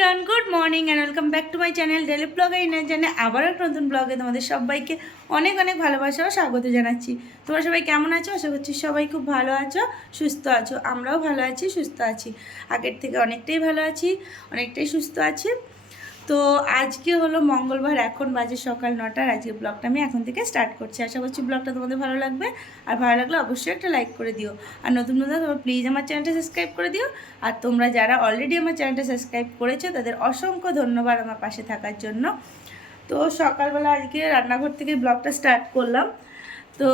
Everyone, good morning and welcome back to my channel daily ব্লগে inner জানে আবার একটা নতুন ব্লগে তোমাদের সবাইকে অনেক অনেক ভালোবাসা ও স্বাগত জানাচ্ছি। তোমরা সবাই কেমন আছো? আশা করছি সবাই খুব ভালো আছো, সুস্থ আছো। আমরাও ভালো আছি, সুস্থ আছি, আগের থেকে অনেকটাই ভালো আছি, অনেকটাই সুস্থ আছি। তো আজকে হলো মঙ্গলবার, এখন বাজে সকাল 9টা। আজকে ব্লগটা আমি এখন থেকে স্টার্ট করছি। আশা করছি ব্লগটা তোমাদের ভালো লাগবে, আর ভালো লাগলে অবশ্যই একটা লাইক করে দিও। আর নতুন তোমরা প্লিজ আমার চ্যানেলটা সাবস্ক্রাইব করে দিও। আর তোমরা যারা অলরেডি আমার চ্যানেলটা সাবস্ক্রাইব করেছো তাদের অসংখ্য ধন্যবাদ আমার পাশে থাকার জন্য। তো সকালবেলা আজকে রান্নাঘর থেকে ব্লগটা স্টার্ট করলাম। তো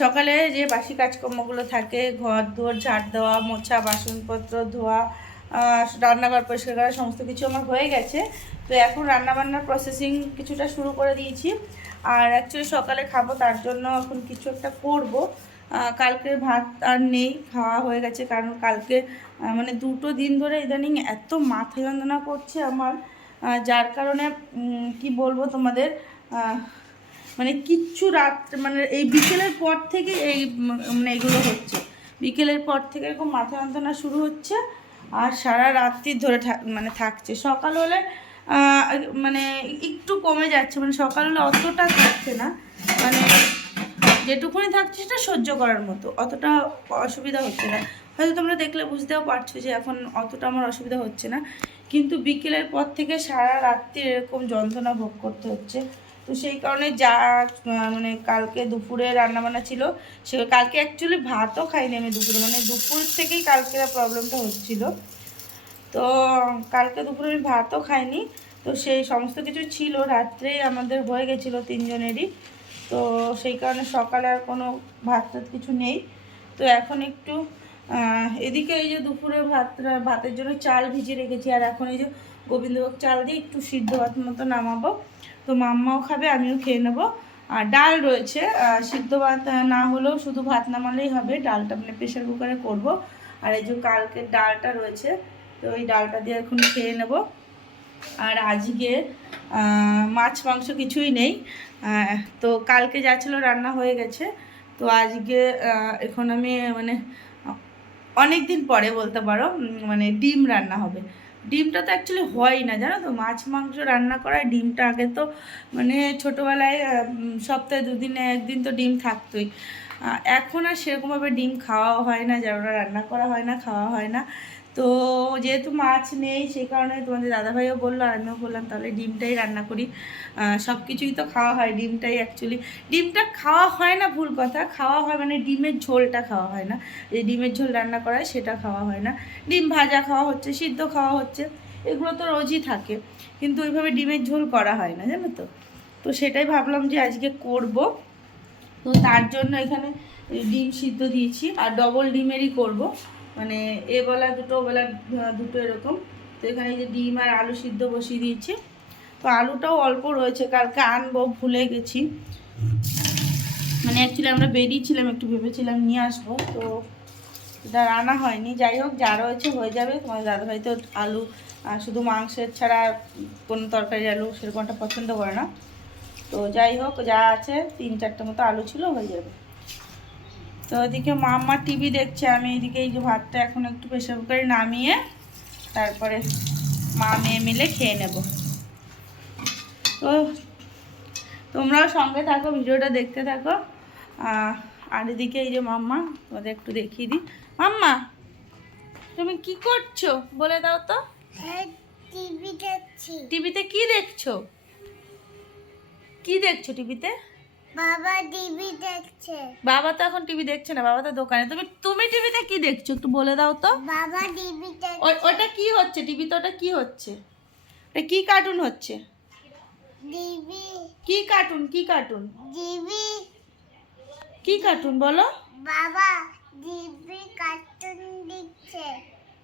সকালে যে বাসি কাজকর্মগুলো থাকে, ঘর দুয়ার ঝাড় দেওয়া, মোছা, বাসনপত্র ধোয়া, রান্নাঘর পরিষ্কার করা, সমস্ত কিছু আমার হয়ে গেছে। তো এখন রান্নাবান্নার প্রসেসিং কিছুটা শুরু করে দিয়েছি। আর অ্যাকচুয়ালি সকালে খাবো, তার জন্য এখন কিছু একটা করব। কালকের ভাত আর নেই, খাওয়া হয়ে গেছে। কারণ কালকে মানে 2টো দিন ধরে ইদানিং এত মাথা যন্ত্রণা করছে আমার, যার কারণে কি বলবো তোমাদের, মানে কিচ্ছু মানে এই বিকেলের পর থেকে মানে এগুলো হচ্ছে। বিকেলের পর থেকে এরকম মাথা যন্ত্রণা শুরু হচ্ছে, আর সারা রাত্রি ধরে মানে থাকছে। সকাল হলে মানে একটু কমে যাচ্ছে, মানে সকাল হলে অতটা থাকছে না, মানে যেটুকুনি থাকছে সেটা সহ্য করার মতো, অতটা অসুবিধা হচ্ছে না। হয়তো তোমরা দেখলে বুঝতেও পারছো যে এখন অতটা আমার অসুবিধা হচ্ছে না, কিন্তু বিকেলের পর থেকে সারা রাত্রি এরকম যন্ত্রণা ভোগ করতে হচ্ছে। তো সেই কারণে যা মানে কালকে দুপুরে রান্নাবান্না ছিল, সে কালকে অ্যাকচুয়ালি ভাতও খাইনি আমি দুপুরে, মানে দুপুর থেকেই কালকে প্রবলেমটা হচ্ছিল। তো কালকে দুপুরে আমি ভাতও খাইনি। তো সেই সমস্ত কিছু ছিল, রাত্রেই আমাদের হয়ে গেছিলো 3জনেরই। তো সেই কারণে সকালে আর কোনো ভাত টাত কিছু নেই। তো এখন একটু এদিকে এই যে দুপুরে ভাতের জন্য চাল ভিজিয়ে রেখেছি, আর এখন এই যে গোবিন্দভোগ চাল দিয়ে একটু সিদ্ধ ভাত মতো নামাবো। তো মাম্মাও খাবে, আমিও খেয়ে নেবো। আর ডাল রয়েছে, সিদ্ধ ভাত না হলেও শুধু ভাত নামালেই হবে, ডালটা মানে প্রেশার কুকারে করব। আর এই যে কালকের ডালটা রয়েছে, তো ওই ডালটা দিয়ে এখন খেয়ে নেব। আর আজকে মাছ মাংস কিছুই নেই। তো কালকে যা ছিল রান্না হয়ে গেছে। তো আজকে এখন আমি মানে অনেক দিন পরে বলতে পারো মানে ডিম রান্না হবে। ডিমটা তো অ্যাকচুয়ালি হয়ই না, জানো তো, মাছ মাংস রান্না করায় ডিমটা আগে তো মানে ছোটোবেলায় সপ্তাহে 2 দিনে 1 দিন তো ডিম থাকতোই। এখন আর সেরকমভাবে ডিম খাওয়া হয় না, যারা রান্না করা হয় না, খাওয়া হয় না। তো যেহেতু মাছ নেই, সেই কারণে তোমাদের দাদাভাইও বললো, আর আমিও বললাম তাহলে ডিমটাই রান্না করি। সব কিছুই তো খাওয়া হয়, ডিমটাই অ্যাকচুয়ালি, ডিমটা খাওয়া হয় না ভুল কথা, খাওয়া হয় মানে ডিমের ঝোলটা খাওয়া হয় না। যে ডিমের ঝোল রান্না করা হয় সেটা খাওয়া হয় না। ডিম ভাজা খাওয়া হচ্ছে, সিদ্ধ খাওয়া হচ্ছে, এগুলো তো রোজই থাকে, কিন্তু ওইভাবে ডিমের ঝোল করা হয় না, জানো তো। তো সেটাই ভাবলাম যে আজকে করব। তো তার জন্য এখানে ডিম সিদ্ধ দিয়েছি, আর ডবল ডিমেরই করব, মানে এবেলা দুটো, ওবেলা দুটো এরকম। তো এখানে এই যে ডিম আর আলু সিদ্ধ বসিয়ে দিয়েছি। তো আলুটাও অল্প রয়েছে, কালকে আনবো, ভুলে গেছি। মানে অ্যাকচুয়ালি আমরা বেরিয়েছিলাম, একটু ভেবেছিলাম নিয়ে আসবো, তো এটা রান্না হয়নি। যাই হোক, যা রয়েছে হয়ে যাবে। তোমার দাদাভাই তো আলু শুধু মাংসের ছাড়া কোনো তরকারি আলু সেরকমটা পছন্দ করে না। তো যাই হোক, যা আছে 3-4টে মতো আলু ছিল, হয়ে যাবে। তো ওইদিকে মাম্মা টিভি দেখছে, আমি এইদিকে এই যে ভাতটা এখন একটু প্রেশার কুকারে নামিয়ে তারপরে মা মেয়ে মিলে খেয়ে নেব। তো তোমরাও সঙ্গে থাকো, ভিডিওটা দেখতে থাকো। আর এদিকে এই যে মাম্মা, তোমাদের একটু দেখিয়ে দিই। মাম্মা, তুমি কি করছো বলে দাও তো। টিভি দেখছি। টিভিতে কি দেখছো? কি দেখছো টিভিতে? বাবা টিভি দেখছে। বাবা তো এখন টিভি দেখছে না, বাবা তো দোকানে। তুমি টিভিতে কি দেখছো একটু বলে দাও তো। বাবা টিভি দেখছে। ওটা কি হচ্ছে টিভিতে? ওটা কি হচ্ছে? ওটা কি কার্টুন হচ্ছে? টিভি। কি কার্টুন? কি কার্টুন? টিভি। কি কার্টুন বলো? বাবা টিভি কার্টুন দেখছে।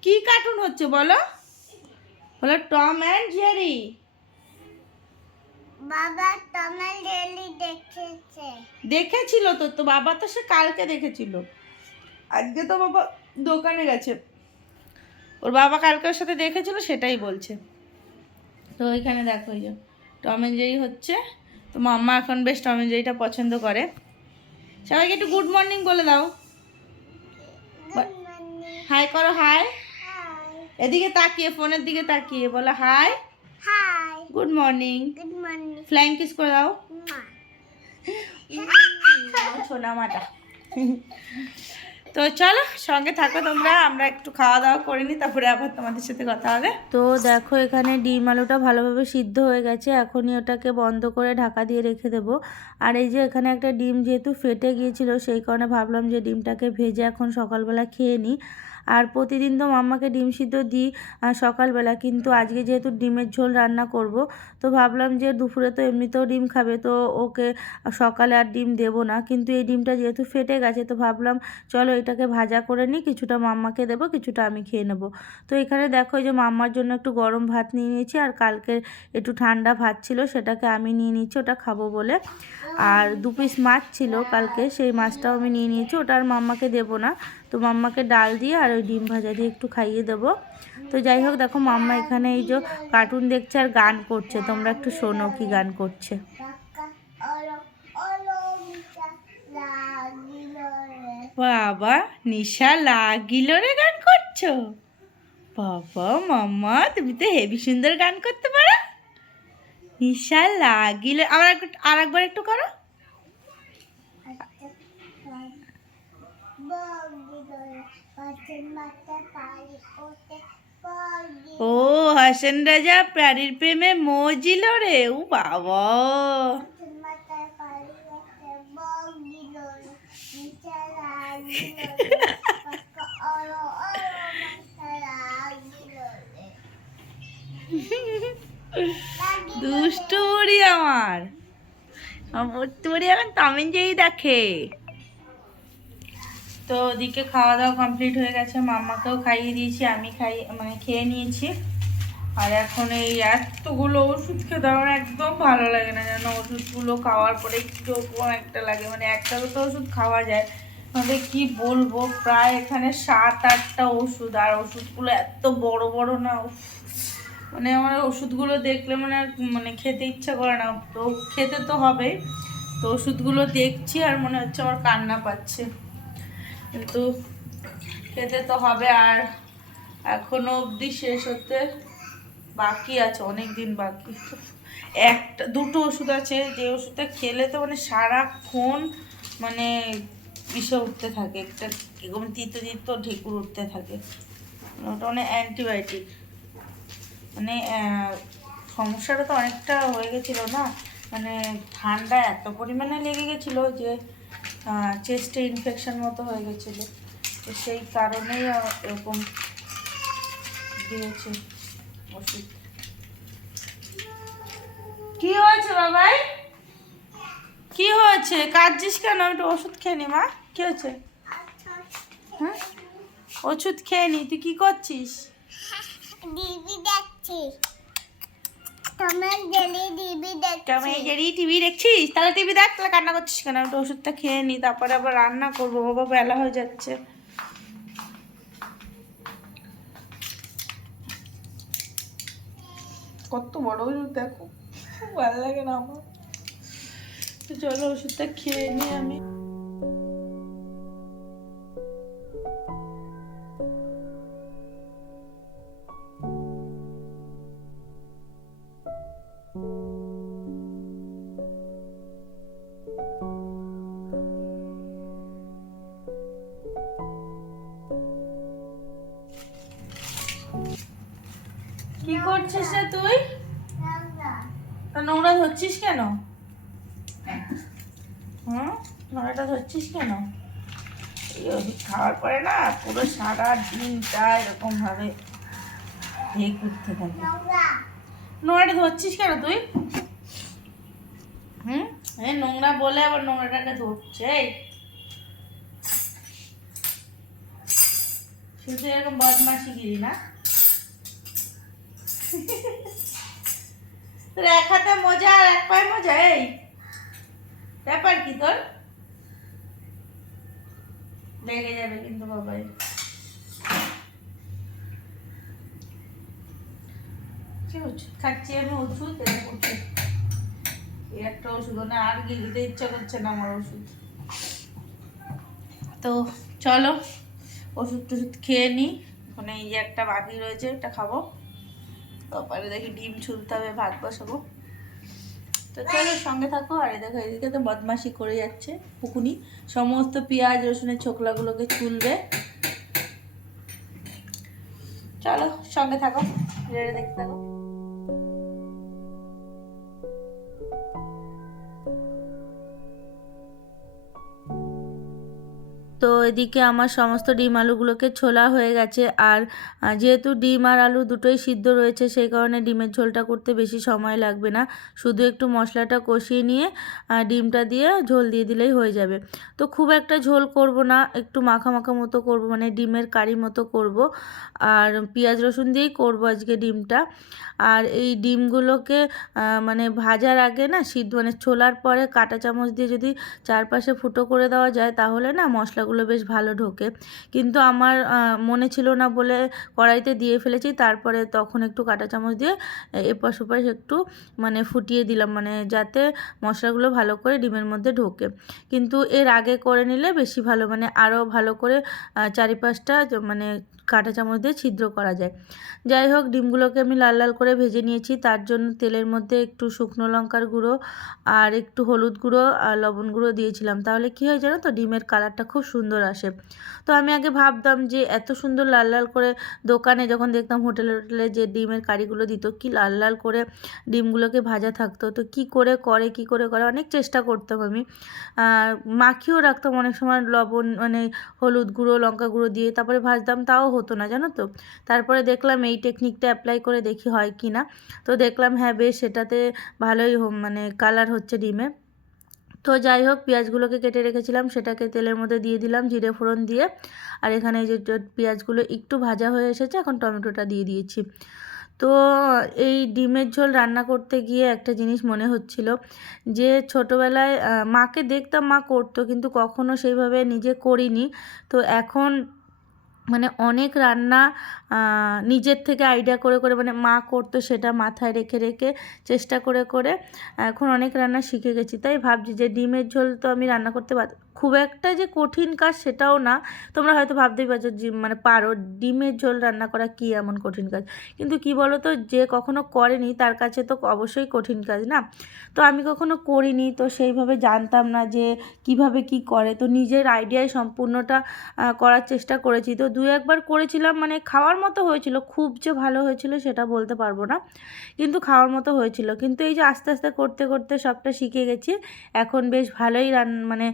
কি কার্টুন হচ্ছে বলো? বলো টম অ্যান্ড জেরি। বাবা টম অ্যান্ড জেরি দেখেছে। দেখেছিল তো, তো বাবা তো সে কালকে দেখেছিল, আজকে তো বাবা দোকানে গেছে। ওর বাবা কালকে ওর সাথে দেখেছিল, সেটাই বলছে। তো ওইখানে দেখো, এই যে টম অ্যান্ড জেরি হচ্ছে। তো মাম্মা এখন বেশ টম অ্যান্ড জেরিটা পছন্দ করে। সবাইকে একটু গুড মর্নিং বলে দাও। Good morning. হাই করো, হাই। হাই। এদিকে তাকিয়ে, ফোনের দিকে তাকিয়ে বলো hi, hi, good morning, good morning. Flying kiss করে দাও সোনা মাটা। তো চলো সঙ্গে থাকো তোমরা, আমরা একটু খাওয়া দাওয়া করে নিই, তারপরে আবার তোমাদের সাথে কথা হবে। তো দেখো এখানে ডিম আলুটা ভালোভাবে সিদ্ধ হয়ে গেছে, এখনই ওটাকে বন্ধ করে ঢাকা দিয়ে রেখে দেবো। আর এই যে এখানে একটা ডিম যেহেতু ফেটে গিয়েছিল, সেই কারণে ভাবলাম যে ডিমটাকে ভেজে এখন সকালবেলা খেয়ে নিই। আর প্রতিদিন তো মাম্মাকে ডিম সিদ্ধ দিই সকালবেলা, কিন্তু আজকে যেহেতু ডিমের ঝোল রান্না করব, তো ভাবলাম যে দুপুরে তো এমনিতেও ডিম খাবে, তো ওকে সকালে আর ডিম দেবো না। কিন্তু এই ডিমটা যেহেতু ফেটে গেছে, তো ভাবলাম চলো এটাকে ভাজা করে নিই, কিছুটা মাম্মাকে দেবো, কিছুটা আমি খেয়ে নেব। তো এখানে দেখো যে মাম্মার জন্য একটু গরম ভাত নিয়ে নিয়েছি, আর কালকে একটু ঠান্ডা ভাত ছিল, সেটাকে আমি নিয়ে নিয়েছি, ওটা খাবো বলে। আর 2 পিস মাছ ছিল কালকে, সেই মাছটাও আমি নিয়ে নিয়েছি, ওটা আর মাম্মাকে দেবো না। তো মাম্মাকে ডাল দিয়ে আর ওই ডিম ভাজা দিয়ে একটু খাইয়ে দেবো। তো যাই হোক, দেখো মাম্মা এখানে এই যে কার্টুন দেখছে আর গান করছে, তোমরা একটু শোনো কি গান করছে। বাবা নিশা লাগিল রে গান করছো, বাবা মাম্মা তুমি তো হেভি সুন্দর গান করতে পারো। নিশা লাগিল, আর একবার একটু করো। ও হাসন রাজা প্রাণীর প্রেমে মজিল রে, ও বাবা। দুষ্টু বুড়ি আমার বুড়ি এখন তামিন যেই দেখে। তো ওদিকে খাওয়া দাওয়া কমপ্লিট হয়ে গেছে, মাম্মাকেও খাইয়ে দিয়েছি, আমি খেয়ে নিয়েছি। আর এখন এই এতগুলো ওষুধ খেতে আমার একদম ভালো লাগে না যেন, ওষুধগুলো খাওয়ার পরে কিরকম একটা লাগে, মানে একটা দুটো ওষুধ খাওয়া যায়, মানে কি বলবো, প্রায় এখানে 7-8টা ওষুধ, আর ওষুধগুলো এত বড় বড় না, মানে আমার ওষুধগুলো দেখলে মানে খেতে ইচ্ছা করে না, তো খেতে তো হবেই। তো ওষুধগুলো দেখছি আর মনে হচ্ছে আমার কান্না পাচ্ছে, কিন্তু খেতে তো হবে। আর এখনো অবধি শেষ হতে বাকি আছে, অনেক দিন বাকি। দুটো ওষুধ আছে, যে ওষুধটা খেলে তো মানে সারাক্ষণ মানে বিষে উঠতে থাকে, একটা এরকম তিতো তিতো ঢেকুর উঠতে থাকে, ওটা মানে অ্যান্টিবায়োটিক। মানে সমস্যাটা তো অনেকটা হয়ে গেছিলো না, মানে ঠান্ডা এত পরিমাণে লেগে গেছিলো যে চেস্টে ইনফেকশন মতো হয়ে গেছিলো, তো সেই কারণেই এরকম দিয়েছে ওষুধ। কি হয়েছে বাবাই, কি হয়েছে, কাঁদছিস কেন? একটু ওষুধ খেয়ে নি মা, কি হয়েছে? হ্যাঁ ওষুধ খেয়ে নি, তুই কি করছিস? টিভি দেখছি। টিভি দেখছিস? তাহলে টিভি দেখ, তাহলে কান্না করছিস কেন? একটু ওষুধটা খেয়ে নি, তারপরে আবার রান্না করবো, বাবা বেলা হয়ে যাচ্ছে। কত বড় ওষুধ দেখো, খুব ভালো লাগে না আমার। তো চলো ওষুধটা খেয়ে নি আমি। কি করছিস রে তুই? তা নোংরা ধরছিস কেন? নোংরাটা ধরছিস কেন? এই ওষুধ খাওয়ার পরে না পুরো সারা দিনটা এরকম ভাবে ঢেক উঠতে থাকে। নোংরাটা ধরছিস কেন তুই? এই নোংরা বলে আবার নোংরাটাকে ধরছে, শুধু এরকম বদমাশি গিরি না। তোর এক হাতে মজা আর এক পায়ে মজা, এই ব্যাপার কি তোর? লেগে যাবে কিন্তু বাবাই। কি ওষুধ খাচ্ছি আমি, ওষুধ এই একটা ওষুধ না, আর গিলতে ইচ্ছা করছে না আমার ওষুধ। তো চলো ওষুধ টষুধ খেয়ে নি, ওখানে এই যে একটা বাকি রয়েছে, এটা খাবো। তারপরে দেখি ডিম ছুলতে হবে, ভাত বসাবো। তো চলো সঙ্গে থাকো। আর দেখো এদিকে তো বদমাশি করে যাচ্ছে পুকুনি, সমস্ত পেঁয়াজ রসুনের ছোকলাগুলোকে ছুলবে। চলো সঙ্গে থাকো, রেড়ে দেখতে থাকো। তো এদিকে আমার সমস্ত ডিম আলুগুলোকে ছোলা হয়ে গেছে। আর যেহেতু ডিম আর আলু দুটোই সিদ্ধ রয়েছে, সেই কারণে ডিমের ঝোলটা করতে বেশি সময় লাগবে না। শুধু একটু মশলাটা কষিয়ে নিয়ে ডিমটা দিয়ে ঝোল দিয়ে দিলেই হয়ে যাবে। তো খুব একটা ঝোল করব না, একটু মাখা মাখা মতো করব, মানে ডিমের কারি মতো করব। আর পেঁয়াজ রসুন দিয়েই করব আজকে ডিমটা। আর এই ডিমগুলোকে মানে ভাজার আগে না, সিদ্ধ মানে ছোলার পরে কাঁটা চামচ দিয়ে যদি চারপাশে ফুটো করে দেওয়া যায়, তাহলে না মশলাগুলো বেশ ভালো ঢোকে। কিন্তু আমার মনে ছিল না বলে কড়াইতে দিয়ে ফেলেছি। তারপরে তখন একটু কাঁটা চামচ দিয়ে এপাশ ওপাশ একটু মানে ফুটিয়ে দিলাম, মানে যাতে মশলাগুলো ভালো করে ডিমের মধ্যে ঢোকে। কিন্তু এর আগে করে নিলে বেশি ভালো, মানে আরও ভালো করে চারিপাশটা মানে কাঁটা চামচ দিয়ে ছিদ্র করা যায়। যাই হোক, ডিমগুলোকে আমি লাল লাল করে ভেজে নিয়েছি। তার জন্য তেলের মধ্যে একটু শুকনো লঙ্কার গুঁড়ো আর একটু হলুদ গুঁড়ো আর লবণ গুঁড়ো দিয়েছিলাম। তাহলে কী হয় জানো তো, ডিমের কালারটা খুব সুন্দর আসে। তো আমি আগে ভাবতাম যে এত সুন্দর লাল লাল করে, দোকানে যখন দেখতাম হোটেলে হোটেলে যে ডিমের কারিগুলো দিত, কি লাল লাল করে ডিমগুলোকে ভাজা থাকতো। তো কি করে করে অনেক চেষ্টা করতাম আমি, মাখিয়েও রাখতাম অনেক সময় লবণ মানে হলুদ গুঁড়ো লঙ্কা গুঁড়ো দিয়ে, তারপরে ভাজতাম, তাও হতো না জানো তো। তারপরে দেখলাম এই টেকনিকটা অ্যাপ্লাই করে দেখি হয় কি না। তো দেখলাম হ্যাঁ বেশ, সেটাতে ভালোই মানে কালার হচ্ছে ডিমে। তো যাই হোক, পেঁয়াজগুলোকে কেটে রেখেছিলাম, সেটাকে তেলের মধ্যে দিয়ে দিলাম জিরে ফোড়ন দিয়ে। আর এখানে এই যে পেঁয়াজগুলো একটু ভাজা হয়ে এসেছে, এখন টমেটোটা দিয়ে দিয়েছি। তো এই ডিমের ঝোল রান্না করতে গিয়ে একটা জিনিস মনে হচ্ছিল, যে ছোটোবেলায় মাকে দেখতাম মা করতো, কিন্তু কখনো সেইভাবে নিজে করিনি। তো এখন মানে অনেক রান্না নিজের থেকে আইডিয়া করে করে, মানে মা করতো সেটা মাথায় রেখে রেখে চেষ্টা করে করে এখন অনেক রান্না শিখে গেছি। তাই ভাবছি যে ডিমের ঝোল তো আমি রান্না করতে খুব একটা যে কঠিন কাজ সেটাও না। তোমরা হয়তো ভাবতেই পারছো যে মানে পারো, ডিমের ঝোল রান্না করা কী এমন কঠিন কাজ। কিন্তু কি বলো তো, যে কখনো করেনি তার কাছে তো অবশ্যই কঠিন কাজ না। তো আমি কখনো করিনি, তো সেইভাবে জানতাম না যে কিভাবে কি করে। তো নিজের আইডিয়ায় সম্পূর্ণটা করার চেষ্টা করেছি। তো দু একবার করেছিলাম, মানে খাওয়ার মতো হয়েছিল, খুব যে ভালো হয়েছিল সেটা বলতে পারবো না, কিন্তু খাওয়ার মতো হয়েছিল। কিন্তু এই যে আস্তে আস্তে করতে করতে সবটা শিখে গেছি, এখন বেশ ভালোই মানে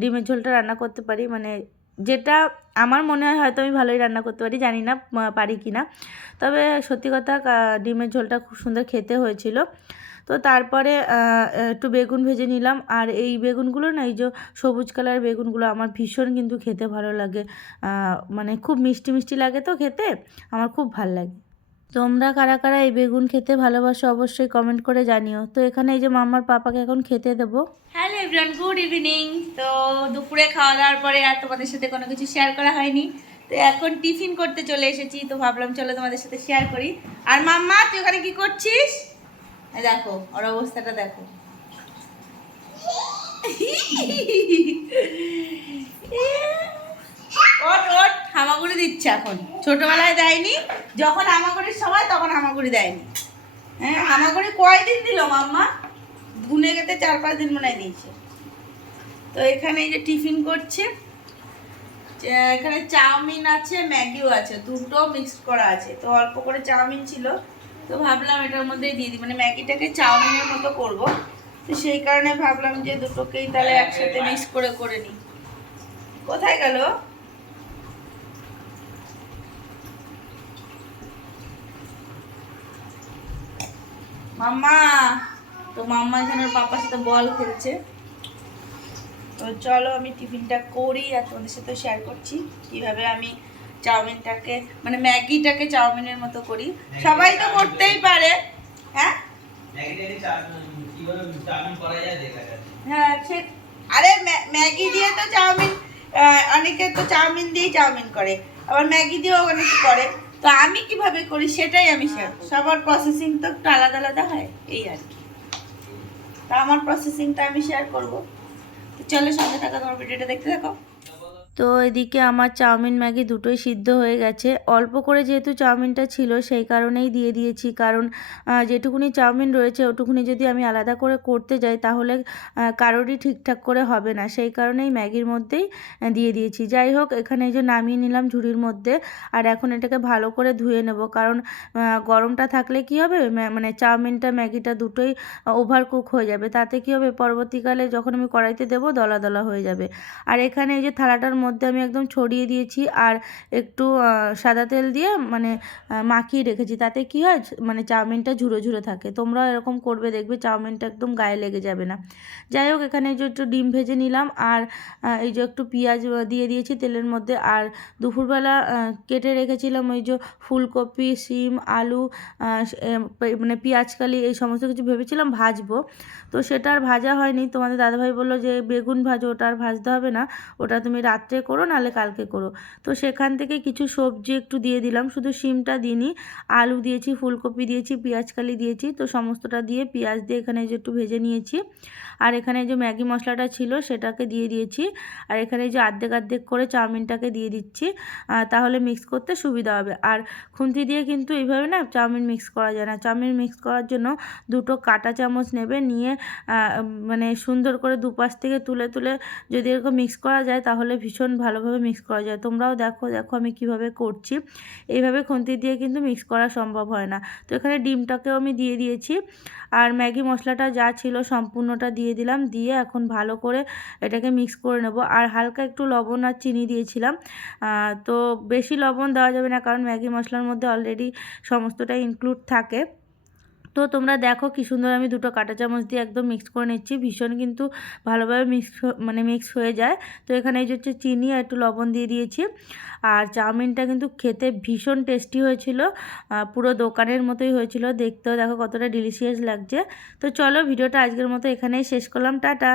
ডিমের ঝোলটা রান্না করতে পারি। মানে যেটা আমার মনে হয় হয়তো আমি ভালোই রান্না করতে পারি, জানি না পারি কি না। তবে সত্যি কথা, ডিমের ঝোলটা খুব সুন্দর খেতে হয়েছিল। তো তারপরে একটু বেগুন ভেজে নিলাম। আর এই বেগুনগুলো না, এই যে সবুজ কালারের বেগুনগুলো আমার ভীষণ কিন্তু খেতে ভালো লাগে, মানে খুব মিষ্টি মিষ্টি লাগে তো খেতে, আমার খুব ভালো লাগে। তোমরা কারা কারা এই বেগুন খেতে ভালোবাসো অবশ্যই কমেন্ট করে জানিও। তো এখানে এই যে মাম্মার পাপাকে এখন খেতে দেবো। Hello everyone, good evening. তো দুপুরে খাওয়া দাওয়ার পরে আর তোমাদের সাথে কোনো কিছু শেয়ার করা হয়নি, তো এখন টিফিন করতে চলে এসেছি। তো ভাবলাম চলো তোমাদের সাথে শেয়ার করি। আর মাম্মা, তুই ওখানে কি করছিস? দেখো ওর অবস্থাটা দেখো। ওট ওট হামাগুড়ি দিচ্ছে এখন, ছোটবেলায় দেয়নি, যখন হামাগুড়ির সময় তখন হামাগুড়ি দেয়নি। হ্যাঁ, হামাগুড়ি কয়দিন দিল মাম্মা? গুনে গেতে 4-5 দিন মনে হয় দিয়েছে। তো এখানে এই যে টিফিন করছে, এখানে চাউমিন আছে, ম্যাগিও আছে, দুটো মিক্সড করা আছে। তো অল্প করে চাউমিন ছিল, তো ভাবলাম এটার মধ্যেই দিয়ে দিই, মানে ম্যাগিটাকে চাউমিনের মতো করব। তো সেই কারণে ভাবলাম যে দুটোকেই তাহলে একসাথে মিক্স করে করে নিই। কোথায় গেল মাম্মা? তো মাম্মা এখানে ওর পাপার সাথে বল খেলছে। তো চলো আমি টিফিনটা করি আর তোমাদের সাথে শেয়ার করছি কিভাবে আমি চাউমিনটাকে মানে ম্যাগিটাকে চাউমিনের মতো করি। সবাই তো করতেই পারে। হ্যাঁ হ্যাঁ, আরে ম্যাগি দিয়ে তো চাউমিন, অনেকে তো চাউমিন দিয়েই চাউমিন করে, আবার ম্যাগি দিয়েও অনেকে করে। তো আমি কিভাবে করি সেটাই আমি শেয়ার, সবার প্রসেসিং তো একটু আলাদা আলাদা হয়, এই আর কি। তা আমার প্রসেসিংটা আমি শেয়ার করবো। চলো সঙ্গে থাকা, তোমার ভিডিওটা দেখতে থাকো। তো তো এদিকে আমার চাউমিন ম্যাগি দুটোই সিদ্ধ হয়ে গেছে। অল্প করে যেহেতু চাউমিনটা ছিল সেই কারণেই দিয়ে দিয়েছি, কারণ যেটুকুনি চাউমিন রয়েছে ওটুকুনি যদি আমি আলাদা করে করতে যাই তাহলে কারোরই ঠিকঠাক করে হবে না, সেই কারণেই ম্যাগির মধ্যেই দিয়ে দিয়েছি। যাই হোক, এখানে এই যে নামিয়ে নিলাম ঝুড়ির মধ্যে, আর এখন এটাকে ভালো করে ধুয়ে নেব, কারণ গরমটা থাকলে কি হবে, মানে চাউমিনটা ম্যাগিটা দুটোই ওভার কুক হয়ে যাবে, তাতে কি হবে পরবর্তীকালে যখন আমি কড়াইতে দেবো দলা দলা হয়ে যাবে। আর এখানে এই যে থালাটার মধ্যে আমি একদম ছড়িয়ে দিয়েছি আর একটু সাদা তেল দিয়ে মানে মাখিয়ে রেখেছি, তাতে কি হয় মানে চাউমিনটা ঝুরো ঝুরো থাকে। তোমরাও এরকম করবে, দেখবে চাউমিনটা একদম গায়ে লেগে যাবে না। যাই হোক, এখানে এই যে একটু ডিম ভেজে নিলাম আর এই যে একটু পেঁয়াজ দিয়ে দিয়েছি তেলের মধ্যে, আর দুপুরবেলা কেটে রেখেছিলাম ওই যে ফুলকপি, শিম, আলু, মানে পেঁয়াজকালি এই সমস্ত কিছু ভেবেছিলাম ভাজবো, তো সেটা আর ভাজা হয়নি। তোমাদের দাদাভাই বললো যে বেগুন ভাজো, ওটা আর ভাজতে হবে না, ওটা তুমি রাত্রে করো নাহলে কালকে করো। তো সেখান থেকে কিছু সবজি একটু দিয়ে দিলাম, শুধু শিমটা দিইনি, আলু দিয়েছি, ফুলকপি দিয়েছি, পেঁয়াজকালি দিয়েছি, তো সমস্তটা দিয়ে পেঁয়াজ দিয়ে এখানে যে একটু ভেজে নিয়েছি। আর এখানে যে ম্যাগি মশলাটা ছিল সেটাকে দিয়ে দিয়েছি, আর এখানে যে অর্ধেক অর্ধেক করে চাউমিনটাকে দিয়ে দিচ্ছি, তাহলে মিক্স করতে সুবিধা হবে। আর খুন্তি দিয়ে কিন্তু এইভাবে না চাউমিন মিক্স করা যায় না। চাউমিন মিক্স করার জন্য দুটো কাঁটা চামচ নেবে, নিয়ে মানে সুন্দর করে দুপাশ থেকে তুলে তুলে যদি এরকম মিক্স করা যায় তাহলে ভীষণ ভালোভাবে মিক্স করা যায়। তোমরাও দেখো আমি কিভাবে করছি, এইভাবে খুন্তি দিয়ে কিন্তু মিক্স করা সম্ভব হয় না। তো এখানে ডিমটাকেও আমি দিয়ে দিয়েছি, আর ম্যাগি মশলাটা যা ছিল সম্পূর্ণটা দিয়ে দিলাম, দিয়ে এখন ভালো করে এটাকে মিক্স করে নেব। আর হালকা একটু লবণ আর চিনি দিয়েছিলাম, তো বেশি লবণ দেওয়া যাবে না, কারণ ম্যাগি মশলার মধ্যে অলরেডি সমস্তটাই ইনক্লুড থাকে। তো তোমরা দেখো কি সুন্দর আমি দুটো কাঁটা চামচ দিয়ে একদম মিক্স করে নিচ্ছি, ভীষণ কিন্তু ভালোভাবে মিক্স হয়ে যায়। তো এখানে এই যে হচ্ছে চিনি আর একটু লবণ দিয়ে দিয়েছি, আর চাউমিনটা কিন্তু খেতে ভীষণ টেস্টি হয়েছিল, পুরো দোকানের মতোই হয়েছিল, দেখতেও দেখো কতটা ডিলিশিয়াস লাগছে। তো চলো, ভিডিওটা আজকের মতো এখানেই শেষ করলাম, টাটা।